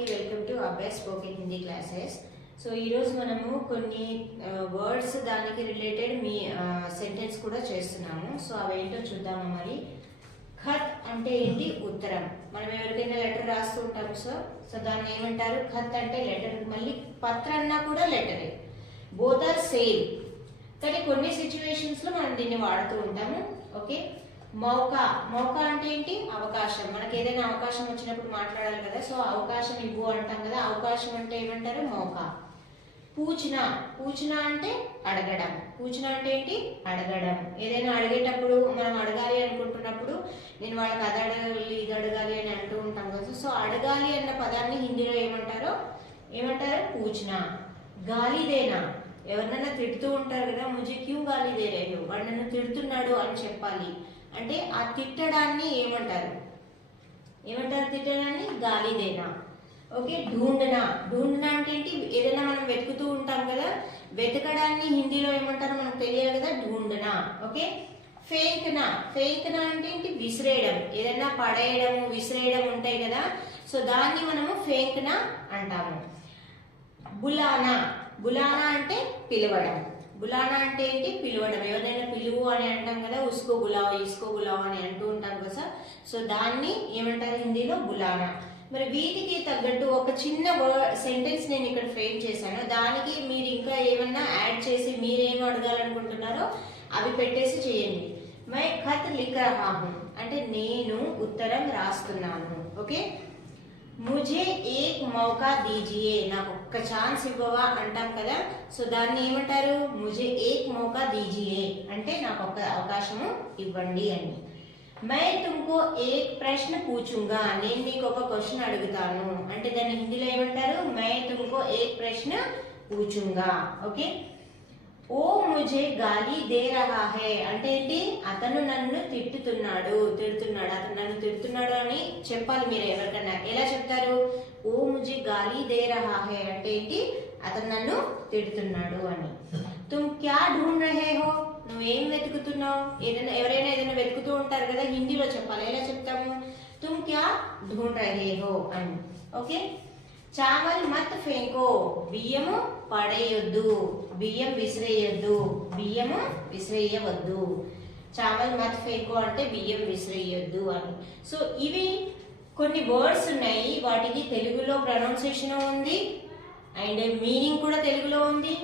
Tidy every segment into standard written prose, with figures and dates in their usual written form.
అండి, welcome to అబ్బాయి spoken Hindi classes. So ఈరోజు మనము కొన్ని వర్డ్స్ దానికి రిలేటెడ్ మీ సెంటెన్స్ కూడా చేస్తున్నాము. సో అవేంటో చూద్దాము. మరి ఖత్ అంటే ఏంటి? ఉత్తరం. మనం ఎవరికైనా లెటర్ రాస్తూ ఉంటాము సో దాన్ని ఏమంటారు? ఖత్ అంటే లెటర్. మళ్ళీ పత్ర అన్నా కూడా లెటరే. Both are same. కానీ కొన్ని సిచ్యువేషన్స్ లో మనం దీన్ని వాడుతూ ఉంటాము. ఓకే. మౌకా. మౌకా అంటే ఏంటి? అవకాశం. మనకి ఏదైనా అవకాశం వచ్చినప్పుడు మాట్లాడాలి కదా, సో అవకాశం ఇవ్వు అంటాం కదా. అవకాశం అంటే ఏమంటారు? మౌకా. పూచనా. పూచనా అంటే అడగడం. పూచనా అంటే ఏంటి? అడగడం. ఏదైనా అడిగేటప్పుడు మనం అడగాలి అనుకుంటున్నప్పుడు నేను వాళ్ళకి అది అడగాలి ఇది అడగాలి అని అంటూ ఉంటాం కదా. సో అడగాలి అన్న పదాన్ని హిందీలో ఏమంటారు? పూచనా. గాలిదేనా. ఎవరినైనా తిడుతూ ఉంటారు కదా, ముజే క్యూ గాలి దే రే హో, వాడు నన్ను తిడుతున్నాడు అని చెప్పాలి అంటే ఆ తిట్టడాన్ని ఏమంటారు? తిట్టడాన్ని గాలిదేనా. ఓకే. ఢూండనా. ఢూండనా అంటే ఏంటి? ఏదైనా మనం వెతుకుతూ ఉంటాం కదా, వెతకడాన్ని హిందీలో ఏమంటారో మనకు తెలియాలి కదా, ఢూండనా. ఓకే. ఫేంకనా. ఫేంకనా అంటే ఏంటి? విసిరేయడం. ఏదైనా పడేయడము విసిరేయడం ఉంటాయి కదా, సో దాన్ని మనము ఫేంకనా అంటాము. బులానా. బులానా అంటే పిలవడం. బులానా అంటే ఏంటి? పిలవడం. ఎవరినైనా పిలువు అని అంటాం కదా, ఉస్కో బులావో ఇస్కో బులావో అని అంటూ ఉంటాం కదా, సో దాన్ని ఏమంటారు హిందీలో? బులానా. మరి వీటికి తగ్గట్టు ఒక చిన్న సెంటెన్స్ నేను ఇక్కడ ఫ్రేమ్ చేశాను. దానికి మీరు ఇంకా ఏమన్నా యాడ్ చేసి మీరేం అడగాలనుకుంటున్నారో అవి పెట్టేసి చేయండి. మై ఖత్ లిఖ్ రహా హూ అంటే నేను ఉత్తరం రాస్తున్నాను. ఓకే. ముజే ఏక్ మౌకా దీజియే, నాకు ఒక్క ఛాన్స్ ఇవ్వవా అంటాం కదా, సో దాన్ని ఏమంటారు? ముజే ఏక్ మౌకా దీజియే అంటే నాకు ఒక్క అవకాశము ఇవ్వండి అని. మై తుమ్కో ఏక్ ప్రశ్న పూచుంగా, నేను నీకు ఒక క్వశ్చన్ అడుగుతాను అంటే దాన్ని హిందీలో ఏమంటారు? మై తుమ్కో ఏక్ ప్రశ్న పూచుంగా. ఓకే. ఓ ముజే గాలి దే రహా హై అంటే ఏంటి? అతను నన్ను తిడుతున్నాడు. అతను నన్ను తిడుతున్నాడు అని చెప్పాలి మీరు ఎవరికన్నా. ఎలా చెప్తారు? ఓ ముజే గాలి దే రహా హై అంటే ఏంటి? అతను నన్ను తిడుతున్నాడు అని. తుమ్ క్యా ఢూంఢ్ రహే హో, నువ్వేం వెతుకుతున్నావు? ఎవరైనా ఏదైనా వెతుకుతూ ఉంటారు కదా, హిందీలో చెప్పాలి. ఎలా చెప్తాము? తుమ్ క్యా ఢూంఢ్ రహే హో అని. ఓకే. చావల్ మత్ ఫేంకో, బియ్యము పడేయొద్దు, బియ్యం విసిరేయొద్దు, బియ్యము విసిరేయవద్దు. చావల్ మత్ ఫేంకో అంటే బియ్యం విసిరేయొద్దు అని. సో ఇవి కొన్ని వర్డ్స్ ఉన్నాయి, వాటికి తెలుగులో ప్రొనౌన్సియేషన్ ఉంది అండ్ మీనింగ్ కూడా తెలుగులో ఉంది.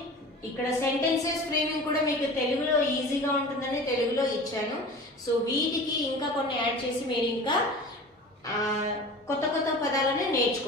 ఇక్కడ సెంటెన్సెస్ ఫ్రేమింగ్ కూడా మీకు తెలుగులో ఈజీగా ఉంటుందని తెలుగులో ఇచ్చాను. సో వీటికి ఇంకా కొన్ని యాడ్ చేసి మీరు ఇంకా కొత్త పదాలను నేర్చుకోండి.